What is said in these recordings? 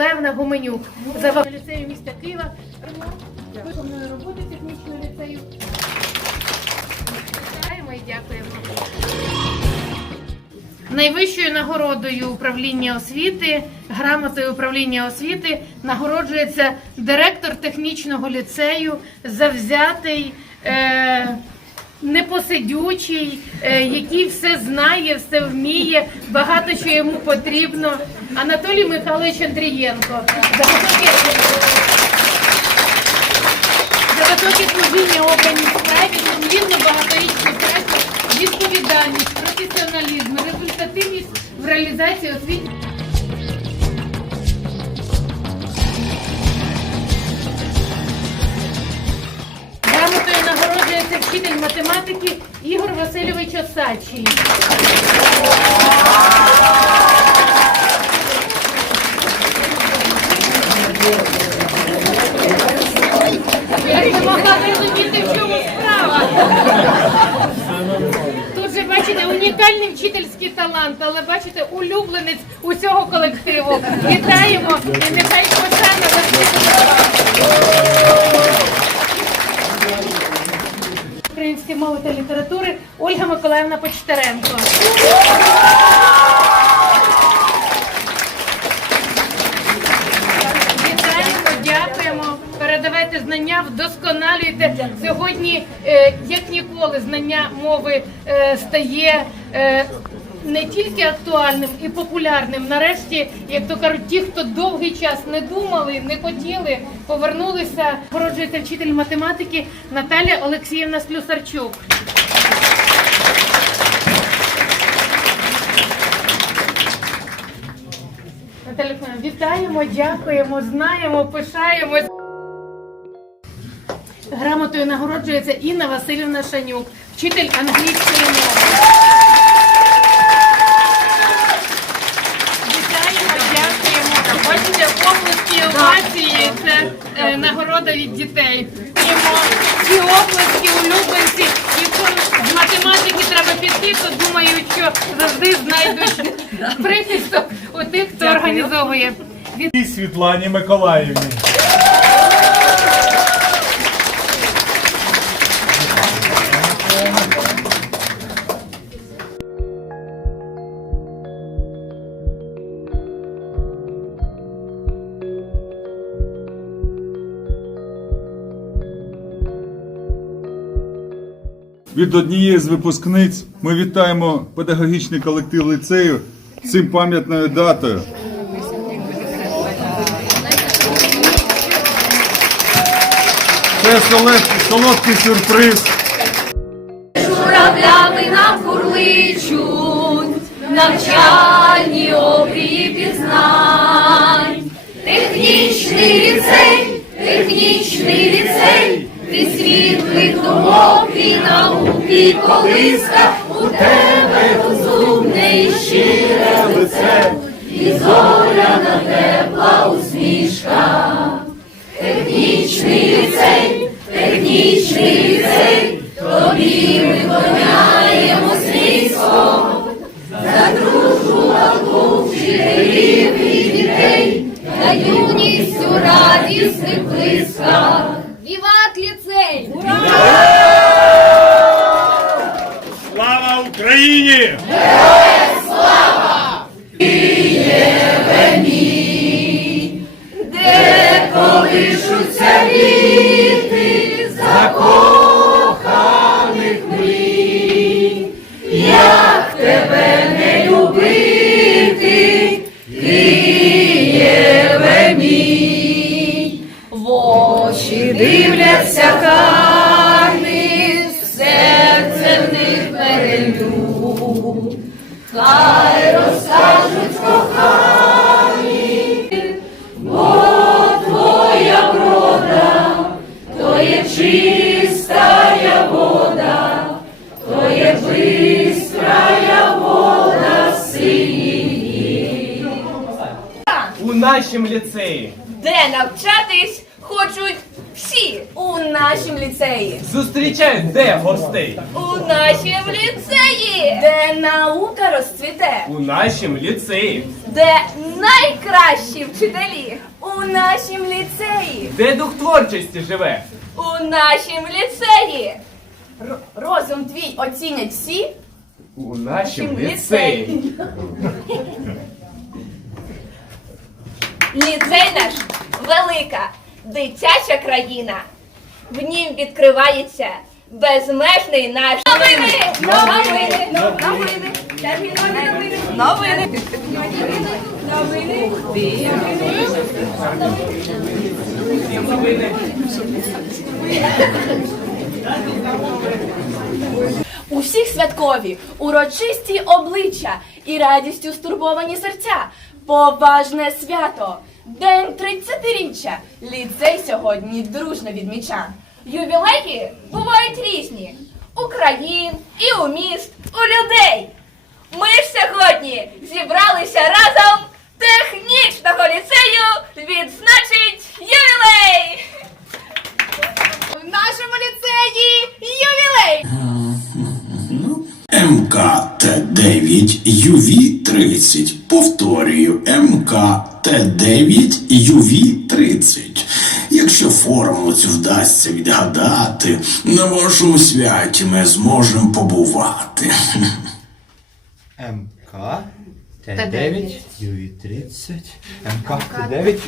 Левна Гуменюк, за ліцею міста Києва. Виконує роботи технічного ліцею. Вітаємо і дякуємо. Найвищою нагородою управління освіти, грамотою управління освіти нагороджується директор технічного ліцею, завзятий, е, непосидючий, е, який все знає, все вміє, багато що йому потрібно. Анатолій Михайлович Андрієнко. За високе, служіння обраній справі, відмінну багаторічну працю, відповідальність, професіоналізм, результативність в реалізації освіти. Нагороджується вчитель математики Ігор Васильович Осадчий. Я не могла зрозуміти, в чому справа. Тут же бачите унікальний вчительський талант, але бачите, улюбленець усього колективу. Вітаємо і нехай пошана української мови та літератури Ольга Миколаївна Почтаренко. Вітаємо, дякуємо. Передавайте знання, вдосконалюйте. Сьогодні, е, як ніколи, знання мови е, стає. Не тільки актуальним і популярним. Нарешті, як то кажуть, ті, хто довгий час не думали, не хотіли, повернулися. Породжується вчитель математики Наталя Олексіївна Слюсарчук. Наталя вітаємо, дякуємо, знаємо, пишаємось. Грамотою нагороджується Інна Васильівна Шанюк, вчитель англійської мови. Вітаємо, дякуємо. Бачите, області овації це е, нагорода від дітей. Дякуємо. Ці області, улюбленці, якщо з математики треба піти, то думаю, що завжди знайдуть прихисток у тих, хто організовує. Від- І Світлані Миколаївні. Від однієї з випускниць ми вітаємо педагогічний колектив ліцею з цим пам'ятною датою. Це солодкий, солодкий сюрприз. журавлями нам курличуть, навчальні обрії пізнань. Технічний ліцей, технічний ліцей, ти світлих думок і науки колиска, у тебе юність у радісних блисках. Віват ліцей! Слава Україні! Де колишуться віти дивляться карни, серце в них перелюб. хай розкажуть кохані, бо твоя брода, то є чиста вода, то є бистрая вода сині. У нашому ліцеї. Де навчатись? Нашім ліцеї. Зустрічають де гостей? У нашім ліцеї, де наука розцвіте, У нашім ліцеї. де найкращі вчителі. У нашім ліцеї, Де дух творчості живе? у нашім ліцеї. Р- розум твій оцінять всі. У Нашім ліцеї. Ліцей наш велика, дитяча країна. В нім відкривається безмежний наш новини, новини, новини, термінові новини, новини, новини. У всіх святкові, урочисті обличчя і радістю стурбовані серця. Поважне свято, день 30-річчя. Ліцей сьогодні дружно відміча. Ювілеї бувають різні у країн і у міст, у людей. Ми ж сьогодні зібралися разом технічного ліцею відзначить ювілей. В нашому ліцеї ювілей. МКТ9 UV30. Повторюю, МКТ9 UV30. Якщо формулу цю вдасться відгадати, на вашому святі ми зможемо побувати. МК Т9 ЮВІ-30 МК Т9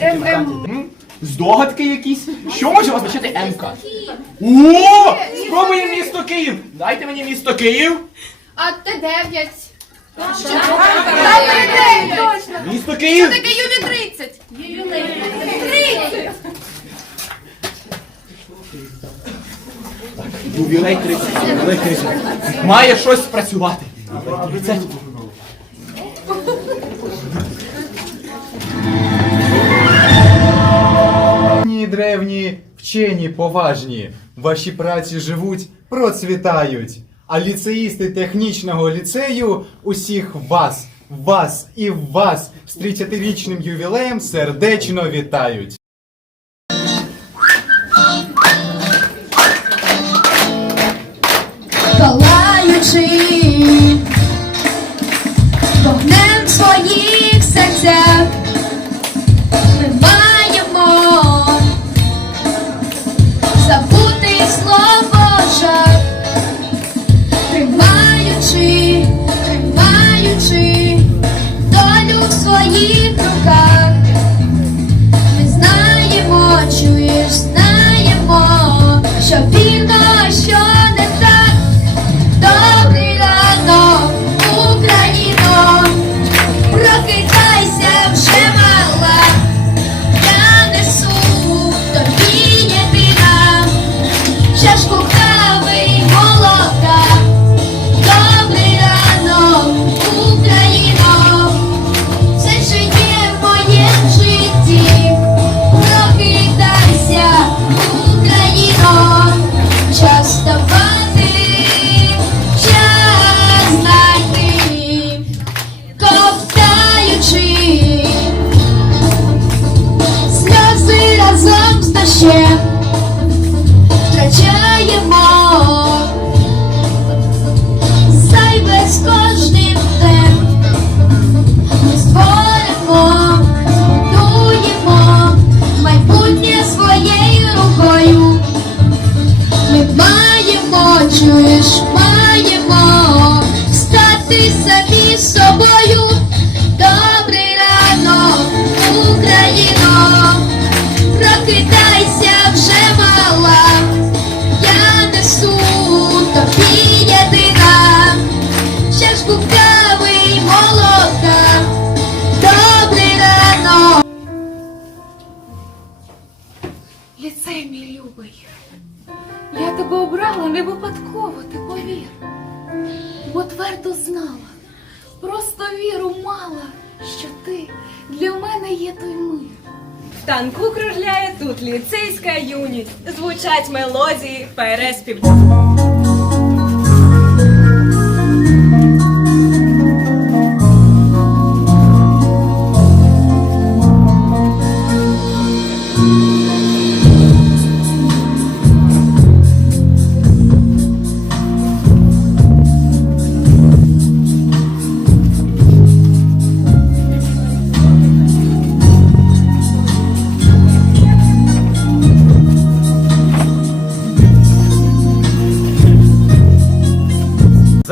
ЮВІ-30 Здогадки якісь? Що може означати МК? О! Спробуємо місто Київ! Дайте мені місто Київ! А Т9. Місто Київ! Таке Юві 30. Ювілей 30, ювілей 30. Має щось спрацювати. 30. Древні, древні, вчені, поважні, ваші праці живуть, процвітають. А ліцеїсти технічного ліцею усіх вас, вас і вас з 30-річним ювілеєм сердечно вітають. Маємо, чуєш, не випадково, ти повір. Бо твердо знала, просто віру мала, що ти для мене є той мир. В танку кружляє тут ліцейська юність. Звучать мелодії переспів.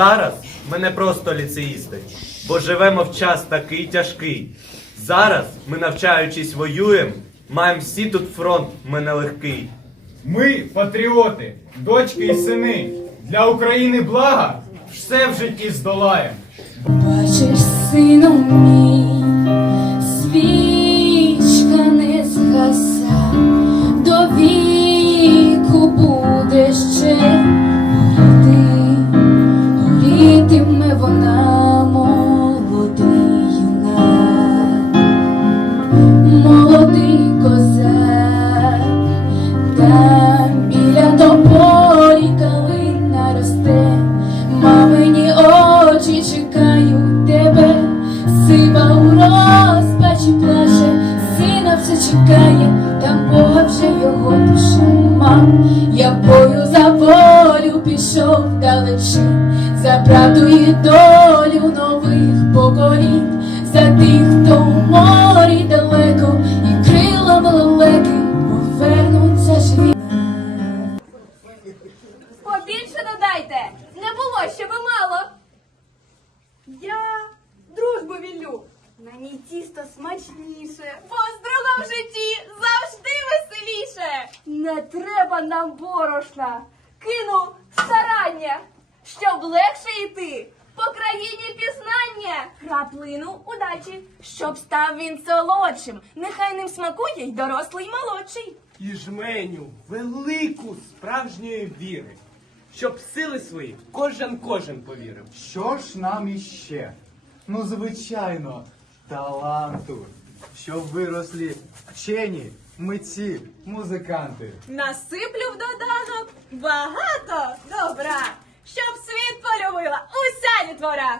Зараз ми не просто ліцеїсти, бо живемо в час такий тяжкий. Зараз ми, навчаючись, воюємо, маємо всі тут фронт, ми нелегкий. Ми патріоти, дочки і сини. Для України блага все в житті здолаємо. Бачиш, сину смачніше. Бо з другом в житті завжди веселіше. Не треба нам борошна. Кину старання, щоб легше йти. По країні пізнання. Краплину удачі, щоб став він солодшим. Нехай ним смакує й дорослий й молодший. І жменю велику справжньої віри, щоб сили свої кожен кожен повірив. Що ж нам іще? Ну, звичайно, таланту, щоб вирослі вчені, митці, музиканти. Насиплю в доданок багато добра, щоб світ полюбила уся літвора.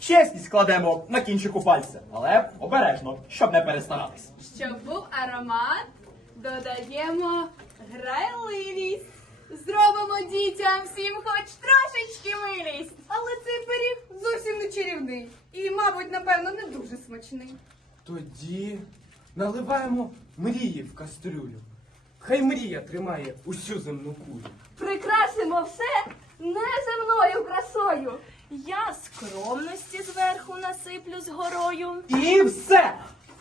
Чесність кладемо на кінчику пальця, але обережно, щоб не перестаратись. Щоб був аромат, додаємо грайливість. Зробимо дітям всім хоч трошечки милість. Але цей пиріг зовсім не чарівний. І, мабуть, напевно, не дуже смачний. Тоді наливаємо мрії в кастрюлю. Хай мрія тримає усю земну кулю. Прикрасимо все неземною красою. Я скромності зверху насиплю з горою. І все!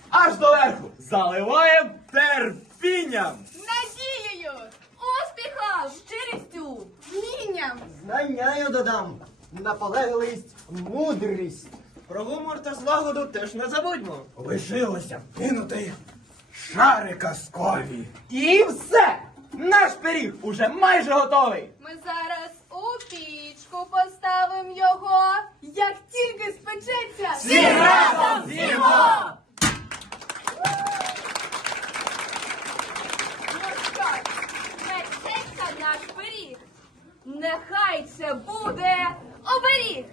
Аж до верху! Заливаємо терпінням! Надією, успіхом, щирістю, вмінням. Знання я додам, наполегливість, мудрість. Про гумор та злагоду теж не забудьмо. Лишилося кинути шари казкові. І все! Наш пиріг уже майже готовий. Ми зараз у пічку поставимо його. Як тільки спечеться, Всі разом з'їмо! Ну що ж, печеться наш пиріг. Нехай це буде оберіг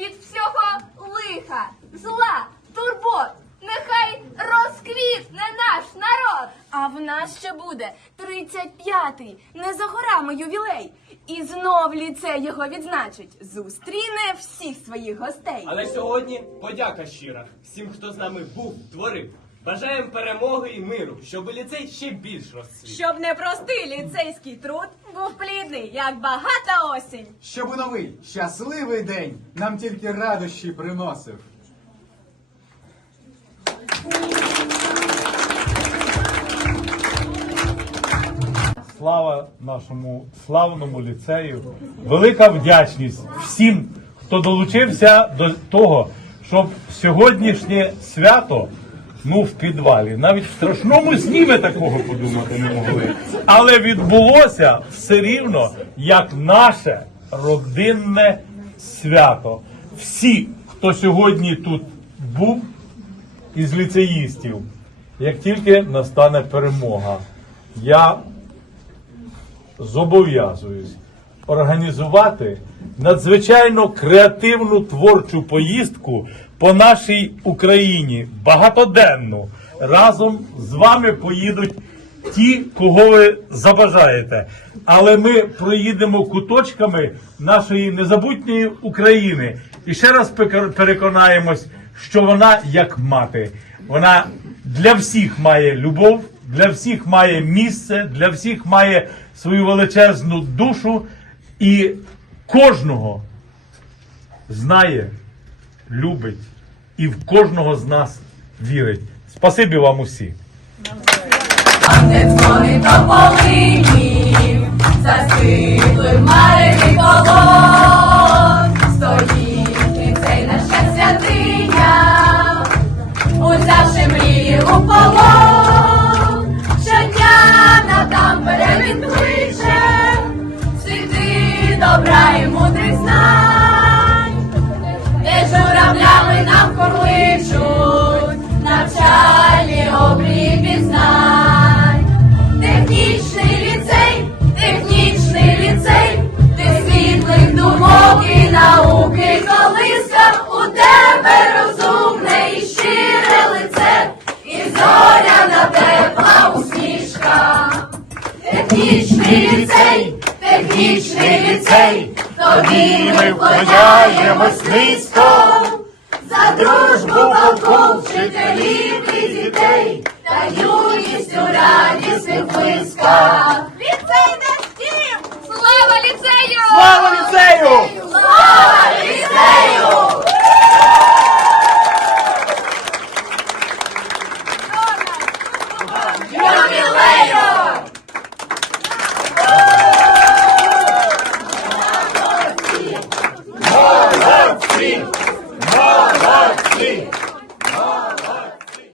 від всього лиха, зла, турбот. Нехай розквітне наш народ. А в нас ще буде 35-й, не за горами ювілей. І знов ліцей його відзначить. Зустріне всіх своїх гостей. Але сьогодні подяка щира всім, хто з нами був, творив. Бажаємо перемоги і миру, щоб ліцей ще більш розцвів. Щоб непростий ліцейський труд був плідний, як багата осінь. Щоб у новий щасливий день нам тільки радощі приносив. Слава нашому славному ліцею. Велика вдячність всім, хто долучився до того, щоб сьогоднішнє свято, ну в підвалі, навіть в страшному сні ми такого подумати не могли. Але відбулося все рівно як наше родинне свято. Всі, хто сьогодні тут був із ліцеїстів, як тільки настане перемога, я зобов'язуюсь організувати надзвичайно креативну творчу поїздку по нашій Україні, багатоденну. Разом з вами поїдуть ті, кого ви забажаєте. Але ми проїдемо куточками нашої незабутньої України і ще раз переконаємось, що вона як мати. Вона для всіх має любов, для всіх має місце, для всіх має свою величезну душу і кожного знає, любить і в кожного з нас вірить. Спасибі вам усі. Полині, ліцей, технічний ліцей, тобі ми вклоняємось низько. За дружбу полку вчителів і дітей та юністю радісних близька.